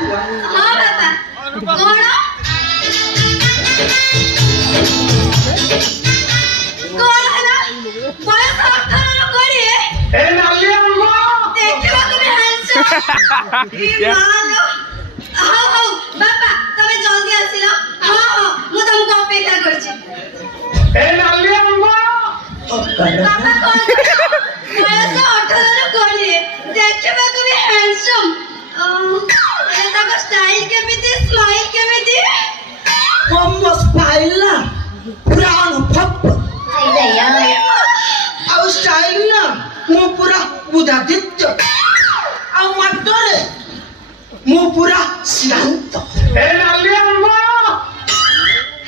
हाँ बाबा कौन कौन है ना बड़ा सावधान करी ए नालिया मुगो देखिबा तुम्हें हैंडसम मानो हाँ हाँ बाबा तमे जल्दी आसिला हाँ हाँ मु तुमको अपेक्षा करछि ए नालिया मुगो बाबा कौन बयस 18 करी देखिबा तुम्हें हैंडसम ताको स्टाइल केमिति स्माइल केमिति कम स्टाइल ना पूरा अनुभव ଆଉ ଷ୍ଟାଇଲ ନା ମୁଁ ପୁରା ବୁଦ୍ଧାଦିତ୍ୟ ଆଉ ମାତ୍ରରେ ମୁଁ ପୁରା ଶାନ୍ତ ए नालिया मुगो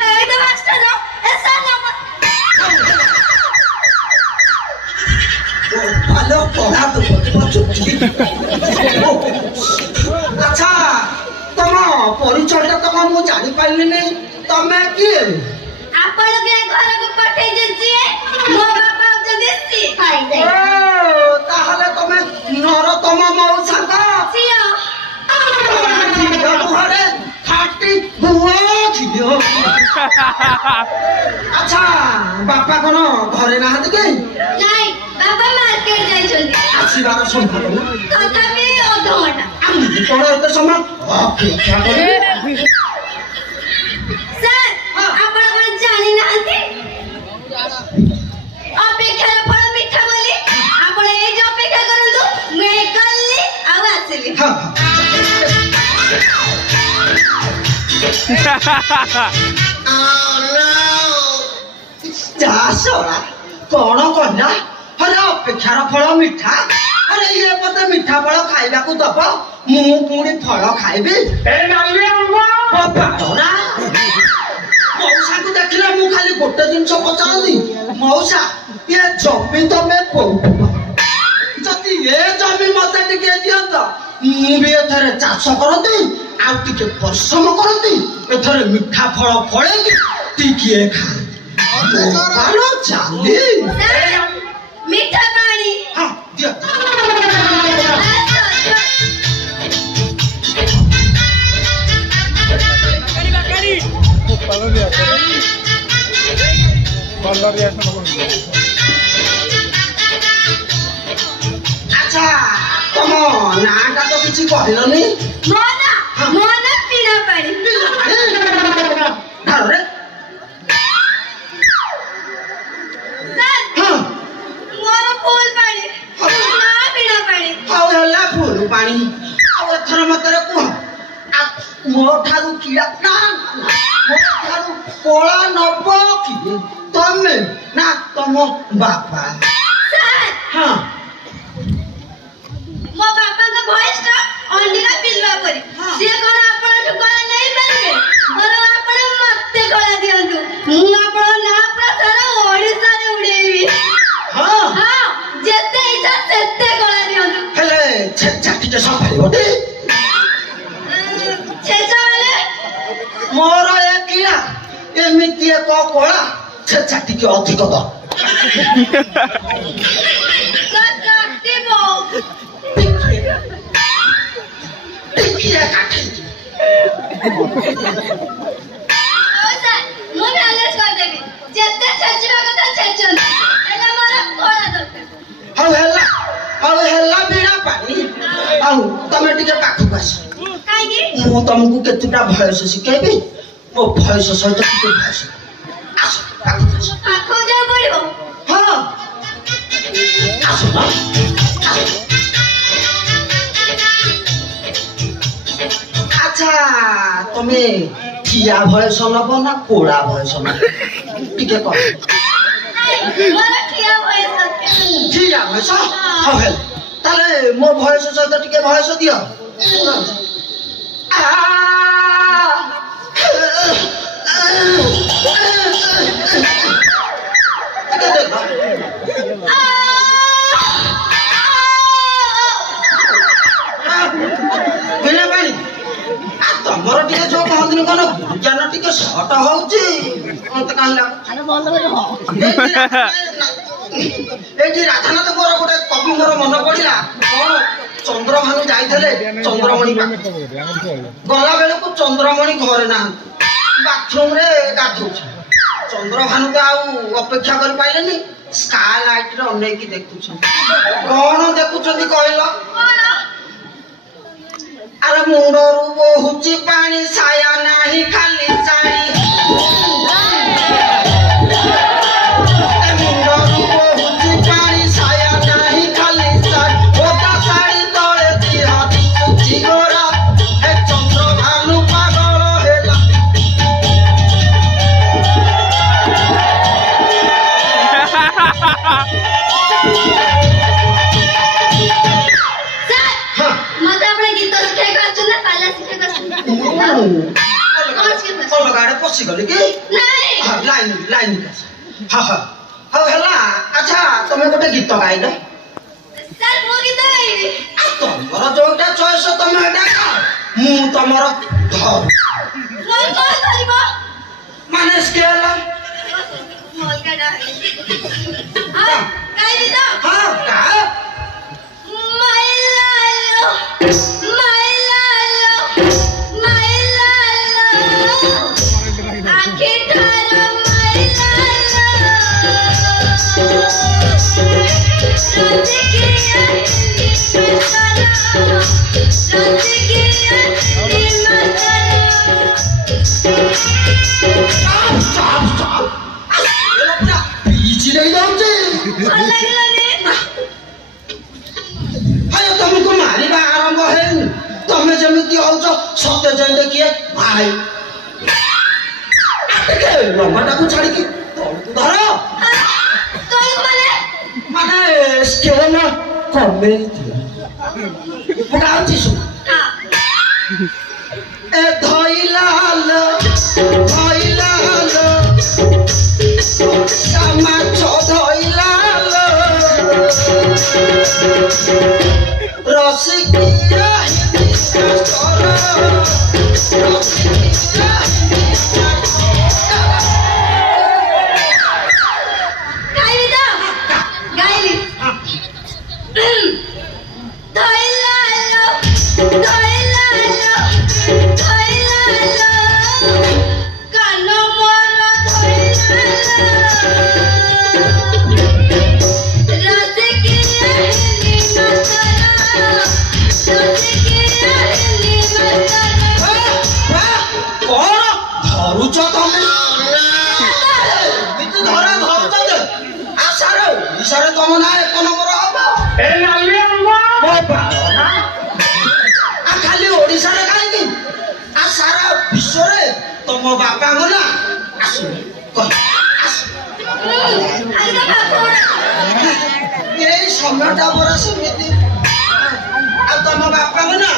हे तो मास्टर ना ऐसा नंबर ভালো পড়া তো চুক্তি আচ্ছা ତମ ପରିଚୟଟା ତମ ମୁଁ ଜାଣିପାରିଲିନି ତମେ କିଏ ଆପଣ କେ ଘରକୁ ପଠେଇ ଦିଜିଏ ମୋ ବାପା ଅଛନ୍ତି ସି ଖାଇ ଦେ ତାହେଲେ ତମେ ନରତମ ମଉସାଙ୍କ ସିଓ ଘରେ ଖାଟି ବୁଅ ଝିଅ ଆଚ୍ଛା ବାପା କଣ ଘରେ ନାହାନ୍ତି କି ନାଇଁ ବାପା ମାର୍କେଟ ଯାଇଛନ୍ତି ଆସିବାର ସମ୍ଭାବନା ତଥାପି ଅଧଘଣ୍ଟା ଆମେ କଣ ଏତେ ସମୟ ଅପେକ୍ଷା କରିବେ ସାର୍ ଆପଣ କଣ ଜାଣି ନାହାନ୍ତି ଅପେକ୍ଷାର ଫଳ ମିଠା ବୋଲି ଆପଣ ଏଇ ଯେ ଅପେକ୍ଷା କରନ୍ତୁ ମୁଁ ଏଇ ଗଲି ଆଉ ଆସିଲି ହଁ ଯା ଶଳା କଣ କଲା ଆରେ ଅପେକ୍ଷାର ଫଳ ମିଠା ଆରେ ଇଏ ମତେ ମିଠା ଫଳ ଖାଇବାକୁ ଦବ ମୁଁ ପୁଣି ଫଳ ଖାଇବି ए नालिया मुगो ବାଳନା ମଉସାକୁ ଦେଖିଲେ ମୁଁ ଖାଲି ଗୋଟେ ଜିନିଷ ପଚାରନ୍ତି ମଉସା ଏ ଜମି ତମେ କୋଉଠୁ ପାଇଲ? ଯଦି ଏ ଜମି ମତେ ଟିକେ ଦିଅନ୍ତ ମୁଁ ବି ଏଥରେ ଚାଷ କରନ୍ତି ଆଉ ଟିକେ ପରିଶ୍ରମ କରନ୍ତି ଏଥରେ ମିଠା ଫଳ ଫଳେଇକି ଟିକିଏ ଖାଆନ୍ତି ଭାলো ଚାଲି ସାର୍ ମିଠା ପାଣି ହଁ ଦିଅ ଆଚ୍ଛା ତମ ନାଁଟା ତ କିଛି କହିଲନି ମୋ ନା ପିଣା ପାଣି ଧାରରେ ସାର୍ ହଁ ମୋର ଫୁଲ ପାଣି ନା ପିଣା ପାଣି ଆଉ ହେଲା ଫୁଲ ପାଣି ଆଉ ଏଥର ମତରେ କୁହ ଆଉ ମୋ ଠାରୁ କିଏ ନା ମୋ ଠାରୁ କଳା ନବ କିଏ ତମେ ନା ତମ ବାପା ସାର୍ ହଁ ମୋ ବାପାଙ୍କ ଭଏସଟା ଅଣ୍ଡିରା ପିଲବା ପରି ସିଏ କଣ ଆପଣଠୁ କଳା ନେଇପାରିବେ ବରଂ ଆପଣ ମତେ କଳା ଦିଅନ୍ତୁ ମୁଁ ଆପଣଙ୍କ ନାଁ ପୁରା ସାରା ଓଡ଼ିଶାରେ ଉଡେଇବି ହଁ ହଁ ଯେତେ ଇଚ୍ଛା ସେତେ କଳା ଦିଅନ୍ତୁ ହେଲେ ଛେଚା ଟିକେ ସମ୍ଭାଳିବଟି ଛେଚା ବେଳେ ମୋର ଏ କିଳା ଏମିତି ଏକ କଳା ଛେଚା ଟିକେ ଅଧିକ ଦ କାଟିବ ଟିକିଏ କାଟି ହଉ ସାର୍ ମୁଁ ମ୍ୟାନେଜ କରିଦେବି ଯେତେ ଛେଚିବା କଥା ଛେଚନ୍ତୁ ହେଲେ ମୋର କଳା ଦରକାର ଆଉ ହେଲା ବିଣା ପାଣି ଆଉ ତମେ ଟିକେ ପାଖକୁ ଆସ କାହିଁକି ମୁଁ ତମକୁ କେତେଟା ଭୟସ ଶିଖେଇବି ମୋ ଭୟସ ସହିତ ଟିକେ ଭୟସ ଆସ ପାଖକୁ ଆସ ପାଖକୁ ଯିବାକୁ ପଡିବ ହଁ ଆସ ନା ଆଚ୍ଛା ତମେ ଠିଆ ଭୟସ ନବ ନା କୋଳା ଭୟସ ନବ ଟିକେ କହ ମୋର ଠିଆ ଭଏସ ଦରକାର ଠିଆ ଭୟସ ହଉ ହେଲା ତାହେଲେ ମୋ ଭୟସ ସହିତ ଟିକେ ଭୟସ ଦିଅ ତମର ଟିକେ ଯୋଉ କହନ୍ତିନି କଣ ଜ୍ଞାନ ଟିକେ ସଟ ହଉଛି ମତେ କାହିଁ ଏଇଠି ରାଧାନାଥ ମୋର ଗୋଟେ କବି ମୋର ମନେ ପଡିଲା କଣ ଚନ୍ଦ୍ରଭାନୁ ଯାଇଥିଲେ ଚନ୍ଦ୍ରମଣି ଗଲା ବେଳକୁ ଚନ୍ଦ୍ରମଣି ଘରେ ନାହାନ୍ତି, ବାଥରୁମରେ ଗାଧଉଛି। ଚନ୍ଦ୍ରଭାନୁ ତ ଆଉ ଅପେକ୍ଷା କରିପାରିଲେନି, ସ୍କାଏ ଲାଇଟରେ ଅନେଇକି ଦେଖୁଛନ୍ତି। କଣ ଦେଖୁଛନ୍ତି କହିଲ? ଆରେ ମୁଣ୍ଡରୁ ବହୁଛି ପାଣି, ସାୟା ନାହିଁ ଖାଲି ଶାଢ଼ୀ। ମୁଣ୍ଡରୁ ବହୁଛି ପାଣି, ସାୟା ନାହିଁ ଖାଲି ଶାଢ଼ୀ। ଓଦା ଶାଢ଼ୀ ତଳେ ଦିହା ଦିଶୁଛି ଗୋରା। ଏ ଚନ୍ଦ୍ରଭାନୁ ପାଗଳ ହେଲା। ସାର୍ ମତେ ଆପଣ ଗୀତ ଶିଖେଇବାକୁ ଆସୁଛନ୍ତି ନା ପାଲା ଶିଖେଇବାକୁ ଆସୁଛନ୍ତି? କଣ ଶିଖେଇବାକୁ? ଅଲଗା ଆଡେ ପଶିଗଲି କି? ନାଇଁ ଲାଇନ ହଉ ହେଲା। ଆଚ୍ଛା ତମେ ଗୋଟେ ଗୀତ ଗାଇଲ। ସାର୍ ମୁଁ ଗୀତ ଗାଇବି। ତମର ଯୋଉଟା ଚଏସ ତମେ ଏଟା ଗାଅ, ମୁଁ ତମର ଧର ମୋର କଣ କରିବ? ମାନେ ସ୍କେଲ। ମଲକାଟା ଆଉ ଗାଇବି ତ? ହଁ ଗାଅ। ମାଇଲାଲୋ ମାଇଲାଲୋ ମାଇଲାଲୋ ଆଖି ଠାର ମାଇଲାଲୋ ରସିକିଆ ରସିକିଆ ଭଲ ଲାଗିଲାନି। ତମକୁ ମାରିବା ଆରମ୍ଭ ହେଇନି, ତମେ ଯେମିତି ହଉଛ ସତେ ଯେମିତି କିଏ ଭାଇ। ଟିକେ ଲମ୍ବାଟାକୁ ଛାଡିକି ତଳକୁ ଧର, ମାନେ ସ୍କେଲ କମେଇଥିଲା। ମୁଁ ଗାଉଛି ଶୁଣ। ଏ ଧଇଲାଲୋ ଧଇଲାଲୋ ମାଛ ଧଇଲାଲୋ ରସିକିଆ ରସିକିଆ ଗାଇବି ତ? ଗାଇଲି। ଧଇଲାଲୋ ଧଇଲାଲୋ ଧଇଲାଲୋ କାନ ମୋର ଧଇଲାଲୋ ରସିକିଆ ହେଲି ମାତର ରସିକିଆ ହେଲି ମାତର। କଣ ଧରୁଛ ତମେ? ଏମିତି ଧରୁଛ ଯେ ଆଶାରେ ଓଡିଶାରେ ତମ ନାଁ 1 ନମ୍ବର ହବ। ଏ ନାଲି ଆମ୍ବ ମୋ ବାବା। ଆ ଖାଲି ଓଡିଶାରେ କାହିଁକି, ଆ ସାରା ବିଶ୍ୱରେ ତମ ବାପାଙ୍କ ନାଁ ଆସୁ କହ ଆସୁ। ଏଇ ସମୟଟା ପରା ସେମିତି। ଆଉ ତମ ବାପାଙ୍କ ନାଁ